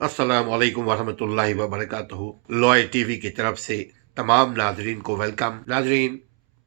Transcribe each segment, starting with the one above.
अस्सलाम वालेकुम वरहमतुल्लाहि वबरकातुहू। लॉय टीवी की तरफ से तमाम नाजरीन को वेलकम। नाजरीन,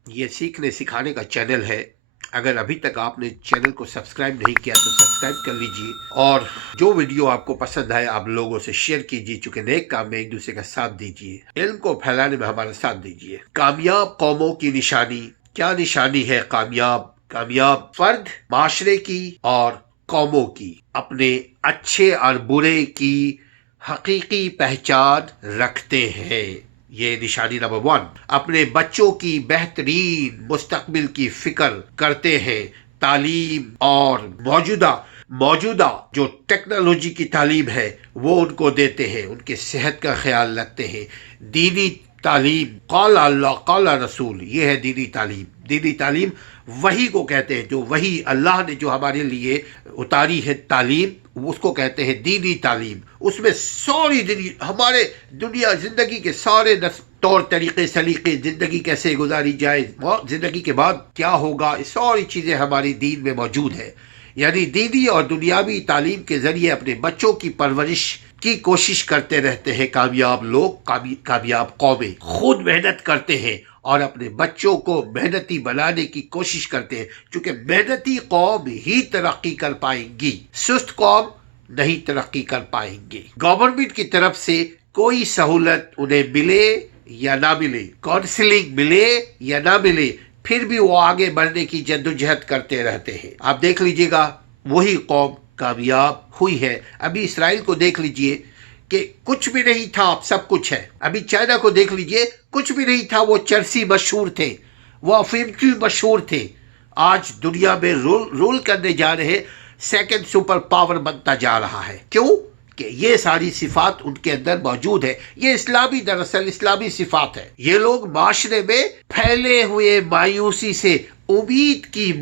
ये सीखने सिखाने का चैनल है। अगर अभी तक आपने चैनल को सब्सक्राइब नहीं किया तो सब्सक्राइब कर लीजिए, और जो वीडियो आपको पसंद आए आप लोगों से शेयर कीजिए। चूंकि नेक काम में एक दूसरे का साथ दीजिए, इल्म को फैलाने में हमारा साथ दीजिए। कामयाब कौमों की निशानी क्या निशानी है? कामयाब कामयाब फर्द माशरे की और कौमों की अपने अच्छे और बुरे की हकीकी पहचान रखते हैं। ये निशानी नंबर 1। अपने बच्चों की बेहतरीन मुस्तकबिल की फिक्र करते हैं। तालीम और मौजूदा मौजूदा जो टेक्नोलॉजी की तालीम है वो उनको देते हैं। उनके सेहत का ख्याल रखते हैं। दीनी तालीम, क़ाला अल्लाह क़ाला रसूल, ये है दीनी तालीम। दीनी तालीम वही को कहते हैं, जो वही अल्लाह ने जो हमारे लिए उतारी है तालीम, उसको कहते हैं दीनी तालीम। उसमें सारी हमारे दुनिया जिंदगी के सारे तौर तरीके सलीके, जिंदगी कैसे गुजारी जाए, जिंदगी के बाद क्या होगा, ये सारी चीज़ें हमारी दीन में मौजूद है। यानी दीनी और दुनियावी तालीम के ज़रिए अपने बच्चों की परवरिश की कोशिश करते रहते हैं कामयाब लोग। कामयाब कौमें खुद मेहनत करते हैं और अपने बच्चों को मेहनती बनाने की कोशिश करते हैं, क्योंकि मेहनती कौम ही तरक्की कर पाएंगी, सुस्त कौम नहीं तरक्की कर पाएंगे। गवर्नमेंट की तरफ से कोई सहूलत उन्हें मिले या ना मिले, काउंसलिंग मिले या ना मिले, फिर भी वो आगे बढ़ने की जद्दोजहद करते रहते हैं। आप देख लीजिएगा, वही कौम कामयाब हुई है। अभी इसराइल को देख लीजिए कि कुछ भी नहीं था, अब सब कुछ है। अभी चाइना को देख लीजिए, कुछ भी नहीं था, वो चरसी मशहूर थे, वो अफीम की मशहूर थे। आज दुनिया में रूल करने जा रहे, सेकंड सुपर पावर बनता जा रहा है। क्यों? कि ये सारी सिफात उनके अंदर मौजूद है। ये इस्लामी, दरअसल इस्लामी सिफात है। ये लोग माशरे में फैले हुए मायूसी से उम्मीद की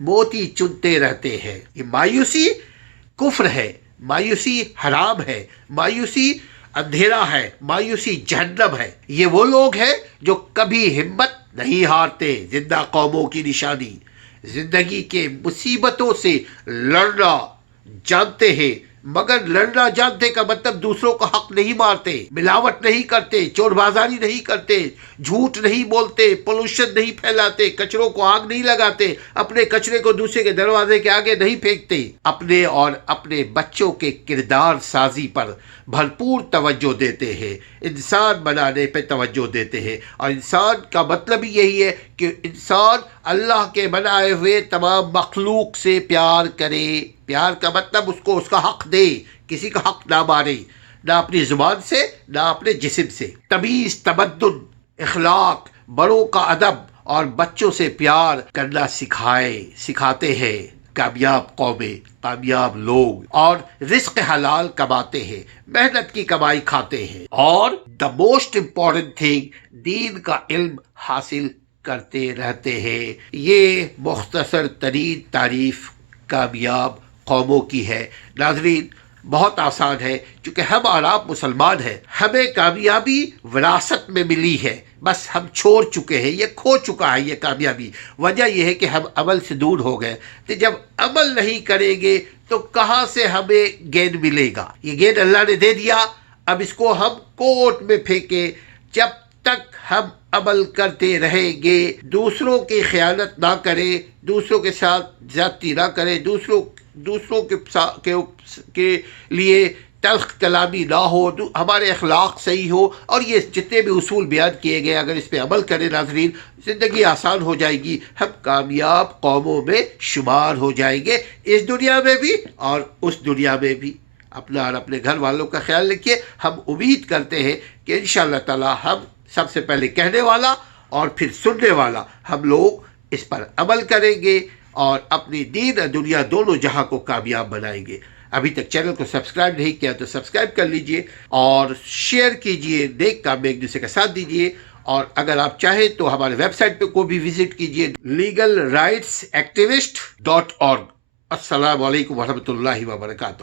मोती चुनते रहते हैं। ये मायूसी कुफ्र है, मायूसी हराम है, मायूसी अंधेरा है, मायूसी जहन्नम है। ये वो लोग हैं जो कभी हिम्मत नहीं हारते। जिंदा कौमों की निशानी जिंदगी के मुसीबतों से लड़ना जानते हैं, मगर लड़ना जानते का मतलब दूसरों का हक नहीं मारते, मिलावट नहीं करते, चोरबाजारी नहीं करते, झूठ नहीं बोलते, पोल्यूशन नहीं फैलाते, कचरों को आग नहीं लगाते, अपने कचरे को दूसरे के दरवाजे के आगे नहीं फेंकते। अपने और अपने बच्चों के किरदार साजी पर भरपूर तवज्जो देते हैं, इंसान बनाने पे तवज्जो देते हैं। और इंसान का मतलब ही यही है कि इंसान अल्लाह के बनाए हुए तमाम मखलूक से प्यार करे। प्यार का मतलब उसको उसका हक दे, किसी का हक ना मारे, ना अपनी जुबान से ना अपने जिस्म से। तमीज़, तमद्दुन, इखलाक, बड़ों का अदब और बच्चों से प्यार करना सिखाते हैं कामयाब कौमें, कामयाब लोग। और रिस्क हलाल कमाते हैं, मेहनत की कमाई खाते हैं, और द मोस्ट इम्पोर्टेंट थिंग, दीन का इल्म हासिल करते रहते हैं। ये मुख्तसर तरीन तारीफ कामयाब कौमों की है। नाजरीन, बहुत आसान है, क्योंकि हम और आप मुसलमान हैं। हमें कामयाबी विरासत में मिली है, बस हम छोड़ चुके हैं, ये खो चुका है ये कामयाबी। वजह यह है कि हम अमल से दूर हो गए। तो जब अमल नहीं करेंगे तो कहाँ से हमें गेंद मिलेगा? ये गेंद अल्लाह ने दे दिया, अब इसको हम कोर्ट में फेंके। जब तक हम अमल करते रहेंगे, दूसरों की खयानत ना करें, दूसरों के साथ ज्यादती ना करें, दूसरों के लिए तल्ख कलामी ना हो, हमारे अखलाक सही हो, और ये जितने भी उसूल बयान किए गए अगर इस पे अमल करें नाज़रीन, ज़िंदगी आसान हो जाएगी। हम कामयाब कौमों में शुमार हो जाएंगे, इस दुनिया में भी और उस दुनिया में भी। अपना और अपने घर वालों का ख्याल रखिए। हम उम्मीद करते हैं कि इंशाअल्लाह ताला हम सबसे पहले कहने वाला और फिर सुनने वाला हम लोग इस पर अमल करेंगे और अपनी दीन और दुनिया दोनों जहां को कामयाब बनाएंगे। अभी तक चैनल को सब्सक्राइब नहीं किया तो सब्सक्राइब कर लीजिए और शेयर कीजिए, नेक काम में एक दूसरे का साथ दीजिए। और अगर आप चाहें तो हमारे वेबसाइट पे को भी विजिट कीजिए, legalrightsactivist.org। अस्सलाम वालेकुम वरहमतुल्लाहि वबरकातुहू।